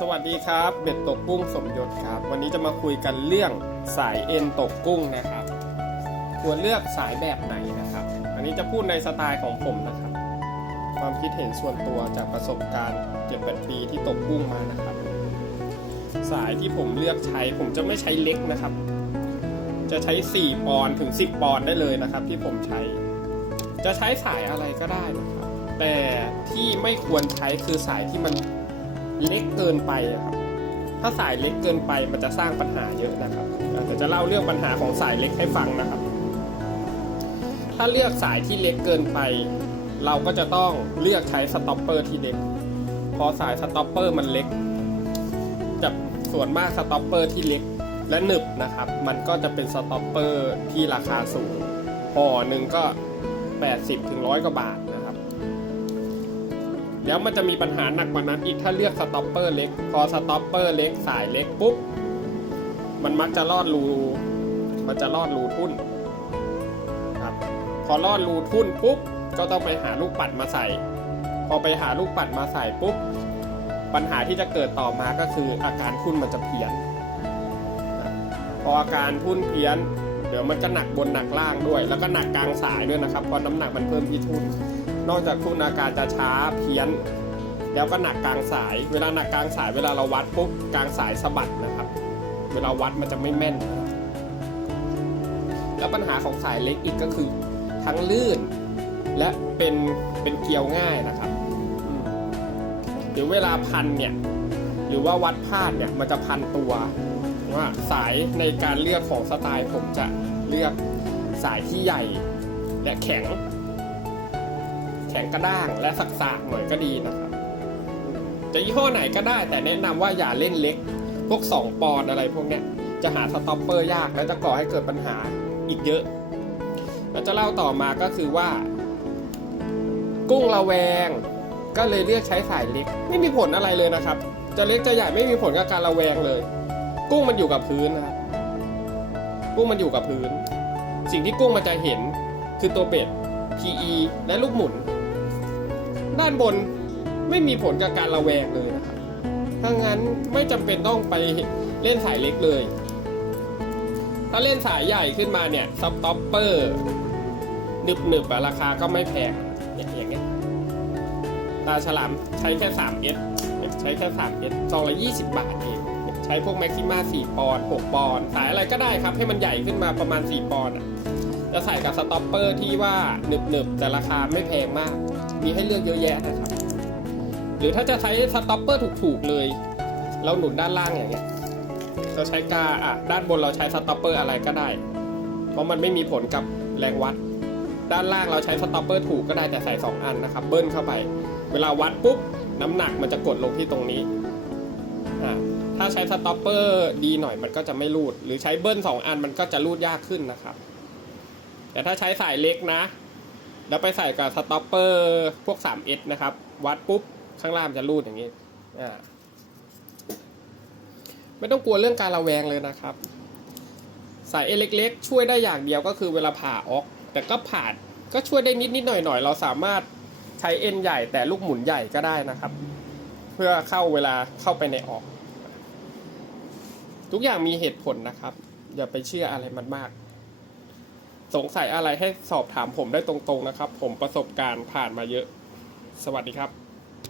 สวัสดีครับเบ็ดตกกุ้งสมยศครับ วันนี้จะมาคุยกันเรื่องสายเอ็นตกกุ้งนะครับ ควรเลือกสายแบบไหนนะครับ อันนี้จะพูดในสไตล์ของผมนะครับ ความคิดเห็นส่วนตัวจากประสบการณ์เจ็ดแปดปีที่ตกกุ้งมานะครับ สายที่ผมเลือกใช้ผมจะไม่ใช้เล็กนะครับ จะใช้ 4 ปอนถึง 10 ปอนได้เลยนะครับ ที่ผมใช้ จะใช้สายอะไรก็ได้นะครับแต่ที่ไม่ควรใช้คือสายที่มัน เล็กเกินไปครับ ถ้าสายเล็กเกินไปมันจะสร้างปัญหาเยอะนะครับอะเดี๋ยวจะเล่าเรื่องปัญหาของสายเล็กให้ฟังนะครับ ถ้าเลือกสายที่เล็กเกินไป เราก็จะต้องเลือกใช้สต็อปเปอร์ที่เล็ก พอสายสต็อปเปอร์มันเล็กจะส่วนมากสต็อปเปอร์ที่เล็กและหนึบนะครับ มันก็จะเป็นสต็อปเปอร์ที่ราคาสูงห่อหนึ่งก็ 80ถึงร้อยกว่าบาทนะ แล้วมันจะมีปัญหาหนักกว่านั้นอีกถ้าเลือกสต็อปเปอร์เล็ก พอสต็อปเปอร์เล็กสายเล็กปุ๊บ มันมักจะลอดรู มันจะลอดรูทุ่นครับพอลอดรูทุ่นปุ๊บ ก็ต้องไปหาลูกปัดมาใส่ พอไปหาลูกปัดมาใส่ปุ๊บ ปัญหาที่จะเกิดต่อมาก็คืออาการทุ่นมันจะเพี้ยน พออาการทุ่นเพี้ยน เดี๋ยวมันจะหนักบนหนักล่างด้วย แล้วก็หนักกลางสายด้วยนะครับ เพราะน้ำหนักมันเพิ่มที่ทุ่น นอกจากทุ่นอาการจะช้าเพี้ยน แล้วก็หนักกลางสาย เวลาหนักกลางสายเวลาเราวัดปุ๊บกลางสายสะบัดนะครับ เวลาวัดมันจะไม่แม่น แล้วปัญหาของสายเล็กอีกก็คือ ทั้งลื่น และเป็นเป็นเกลียวง่ายนะครับอืมเวลาพันเนี่ยหรือว่าวัดพลาดเนี่ยมันจะพันตัวว่าสายในการเลือกของสไตล์ผมจะเลือกสายที่ใหญ่และแข็ง ข็งกระด้างและสักๆหน่อยก็ดีนะครับจะยี่ห้อไหนก็ได้แต่แนะนำว่าอย่าเล่นเล็ก พวก 2 ปอนอะไรพวกเนี้ยจะหาสต็อปเปอร์ยากและจะก่อให้เกิดปัญหาอีกเยอะ แล้วจะเล่าต่อมาก็คือว่า กุ้งระแวง ก็เลยเลือกใช้สายเล็ก ไม่มีผลอะไรเลยนะครับ จะเล็กจะใหญ่ไม่มีผลกับการระแวงเลย กุ้งมันอยู่กับพื้นนะครับกุ้งมันอยู่กับพื้น สิ่งที่กุ้งมันจะเห็นคือตัวเบ็ด PE และลูกหมุน ด้านบนไม่มีผลกับการระแวงเลยนะครับถ้างั้นไม่จำเป็นต้องไปเล่นสายเล็กเลย ถ้าเล่นสายใหญ่ขึ้นมาเนี่ยสต็อปเปอร์หนึบหนึบราคาก็ไม่แพงอย่างอย่างเงี้ยตาฉลามใช้แค่ 3S ใช้แค่ 3S ซองละ20 บาทเอง ใช้พวกแม็กซิม่า4ปอนด์6ปอนด์สายอะไรก็ได้ครับ ให้มันใหญ่ขึ้นมาประมาณ 4ปอนด์ จะใส่กับสต็อปเปอร์ที่ว่าหนึบหนึบๆแต่ราคาไม่แพงมาก มีให้เลือกเยอะแยะนะครับ หรือถ้าจะใช้สต็อปเปอร์ถูกๆเลย เราหนุนด้านล่างอย่างเงี้ยเราใช้กาอะด้านบนเราใช้สต็อปเปอร์อะไรก็ได้ เพราะมันไม่มีผลกับแรงวัด ด้านล่างเราใช้สต็อปเปอร์ถูกก็ได้แต่ใส่ 2 อันนะครับ เบิ้ลเข้าไป เวลาวัดปุ๊บน้ำหนักมันจะกดลงที่ตรงนี้อ่าถ้าใช้สต็อปเปอร์ดีหน่อยมันก็จะไม่รูด หรือใช้เบิ้ล2 อันมันก็จะรูดยากขึ้นนะครับ แต่ถ้าใช้สายเล็กนะ แล้วไปใส่กับสต็อปเปอร์พวก 3S นะครับ วัดปุ๊บ ข้างล่างมันจะรูดอย่างนี้อ่าไม่ต้องกลัวเรื่องการระแวงเลยนะครับ สายเอเล็กๆ ช่วยได้อย่างเดียวก็คือเวลาผ่าออก แต่ก็ผ่าดก็ช่วยได้นิดนิดๆหน่อยหน่อยๆเราสามารถใช้เอ็นใหญ่แต่ลูกหมุนใหญ่ก็ได้นะครับ เพื่อเข้าเวลาเข้าไปในออก ทุกอย่างมีเหตุผลนะครับ อย่าไปเชื่ออะไรมันมาก สงสัยอะไรให้สอบถามผมได้ตรงๆนะครับ ผมประสบการณ์ผ่านมาเยอะ สวัสดีครับ